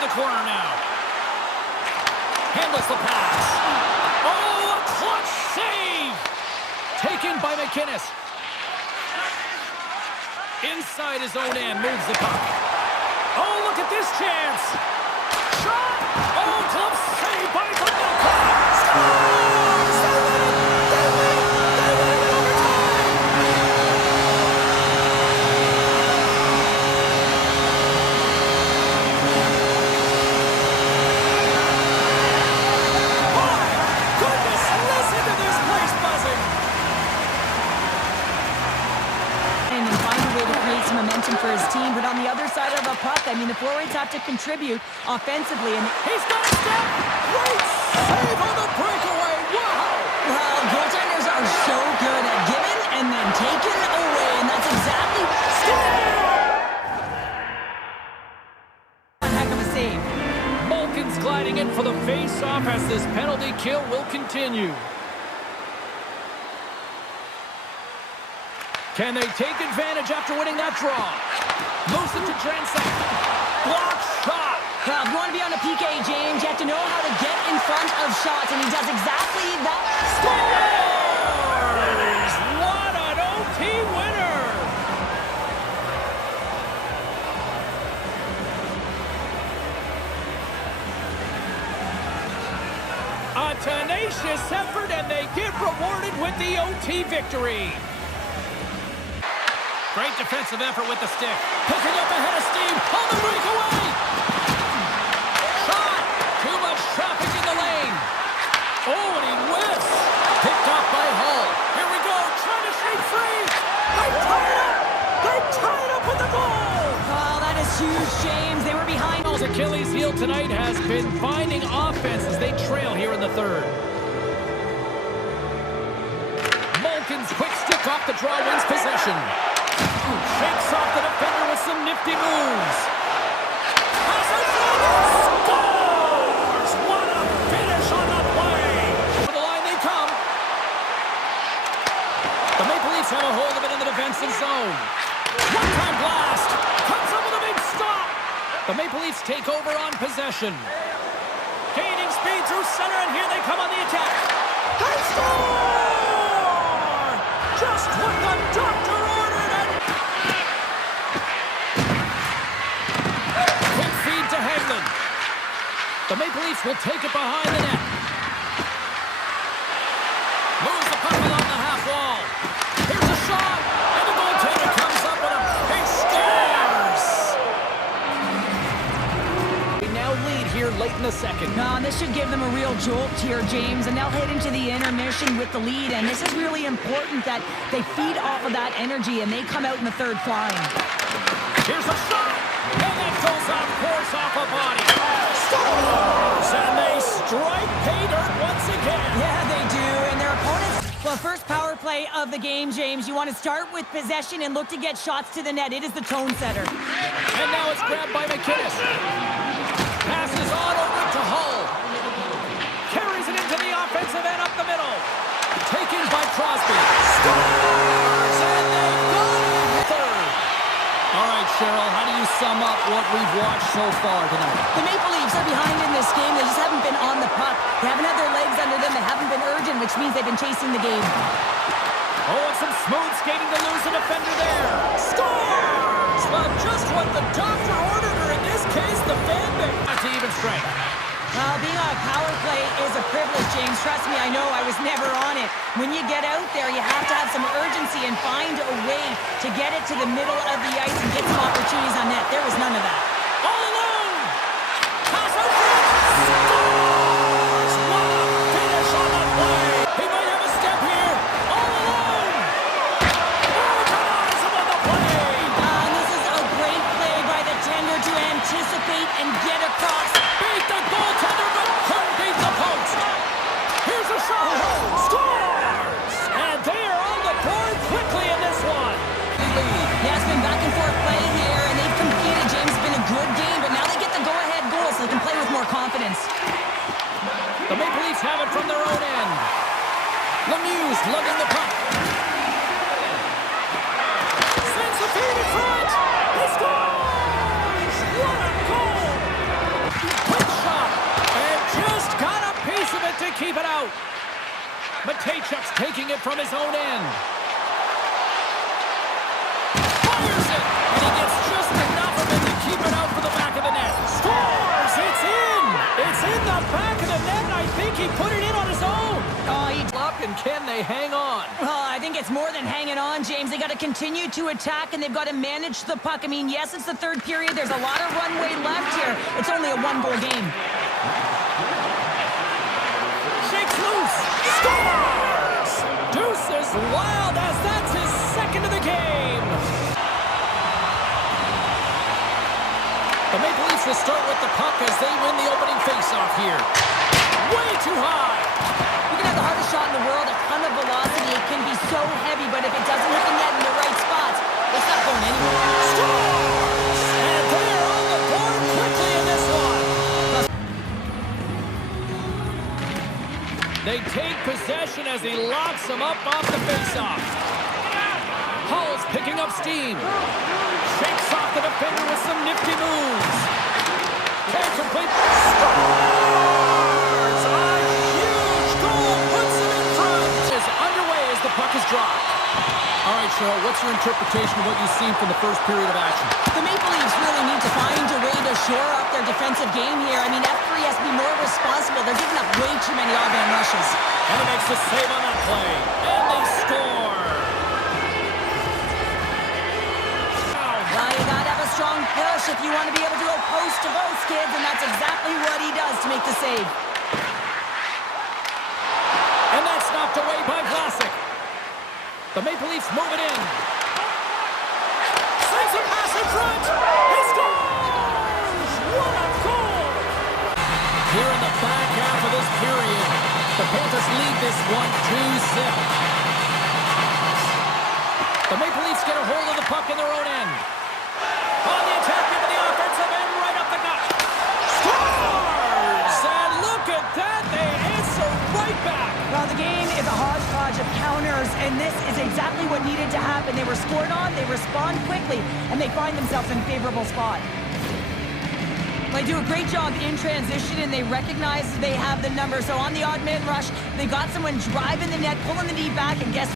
the corner now. Handles the pass. Oh, a clutch save! Taken by McInnes. Inside his own end, moves the puck. Oh, look at this chance! Shot! Oh, glove save by Vladimir. Momentum for his team, but on the other side of the puck, I mean, the forwards have to contribute offensively, and he's got a step! Great save on the breakaway! Wow! Well, goaltenders are so good at giving and then taking away, and that's exactly one heck of a save. Malkin's gliding in for the face-off as this penalty kill will continue. Can they take advantage after winning that draw? Moves it to Jansen. Block shot. Well, if you want to be on a PK, James, you have to know how to get in front of shots, and he does exactly that. Scores! What an OT winner! A tenacious effort, and they get rewarded with the OT victory. Great defensive effort with the stick. Picking up ahead of steam on the breakaway. Shot. Too much traffic in the lane. Oh, and he whiffs. Picked off by Hull. Here we go. Trying to shake free. They tie it up. They tie it up with the goal. Oh, that is huge, James. They were behind. His Achilles heel tonight has been finding offense as they trail here in the third. Malkin's quick stick off the draw wins possession. Shakes off the defender with some nifty moves. Scores! What a finish on the play! To the line they come. The Maple Leafs have a hold of it in the defensive zone. One-time blast. Comes up with a big stop. The Maple Leafs take over on possession. Gaining speed through center, and here they come on the attack. They score! Just what the doctor ordered. The Maple Leafs will take it behind the net. Moves the puck along the half wall. Here's a shot, and the goaltender comes up with a big scores. We now lead here late in the second. This should give them a real jolt here, James, and they'll head into the intermission with the lead, and this is really important that they feed off of that energy and they come out in the third flying. Here's a shot, and that goes off course off a body. Scores! And they strike pay dirt once again. Yeah, they do. And their opponents... Well, first power play of the game, James. You want to start with possession and look to get shots to the net. It is the tone setter. And now it's grabbed by McInnes. Passes on over to Hull. Carries it into the offensive end up the middle. Taken by Crosby. Scores! And they've got it. Third. All right, Cheryl, how do you sum up what we've watched so far tonight? The Maple Leafs are behind in this game. They just haven't been on the puck. They haven't had their legs under them. They haven't been urgent, which means they've been chasing the game. Oh, and some smooth skating to lose a defender there. Scores! Well, just what the doctor ordered, or in this case, the fan base. Not to even strength. Being on a power play is a privilege, James. Trust me, I know. I was never on it. When you get out there, you have to have some urgency and find a way to get it to the middle of the ice and get some opportunities on net. There was none of that. All alone! Pass over! Scores! What a finish on the play! He might have a step here. All alone! Organize him on the play! And this is a great play by the tender to anticipate and get across. Beat the goaltender, but couldn't beat the post. Here's a shot. Scores! And they are on the board quickly in this one. Yeah, it's been back and forth play here, and they've competed. James, it's been a good game, but now they get the go-ahead goal, so they can play with more confidence. The Maple Leafs have it from their own end. Lemieux lugging the puck. Sends the feed in front. He scores! What a goal! Matejchuk's taking it from his own end. Fires it! And he gets just enough of it to keep it out for the back of the net. Scores! It's in! It's in the back of the net, and I think he put it in on his own. Oh, he's up, and can they hang on? Well, I think it's more than hanging on, James. They got to continue to attack, and they've got to manage the puck. I mean, yes, it's the third period. There's a lot of runway left here. It's only a one-goal game. Shakes loose. Scores! Deuce is wild as that's his second of the game. The Maple Leafs will start with the puck as they win the opening faceoff here. Way too high. You can have the hardest shot in the world, a ton of velocity. It can be so heavy, but if it doesn't hit the net in the right spots, it's not going anywhere. Scores! And they're on the board quickly in this one. They take possession as he locks them up off the faceoff. Hull's picking up steam. Shakes off the defender with some nifty moves. Can't complete. Scores! A huge goal puts him in front. Is underway as the puck is dropped. All right, Cheryl, what's your interpretation of what you've seen from the first period of action? The Maple Leafs really need to find a way to shore up their defensive game here. I mean, F3 has to be more responsible. They're giving up way too many odd-man rushes. And he makes the save on that play. And they score. Well, you got to have a strong push if you want to be able to go post to post, kids, and that's exactly what he does to make the save. And that's knocked away by Vlasic. The Maple Leafs move it in. Sends a pass in front. He scores! What a goal! Here in the back half of this period, the Panthers lead this one 2-0. The Maple Leafs get a hold of the puck in their own end. On the attack into the offensive end, right up the gut. Scores! And look at that, they answer right back. Well, the game is a hodgepodge of counters, and this is exactly what needed to happen. They were scored on, they respond quickly, and they find themselves in a favorable spot. They do a great job in transition, and they recognize they have the number. So on the odd man rush, they got someone driving the net, pulling the knee back, and guess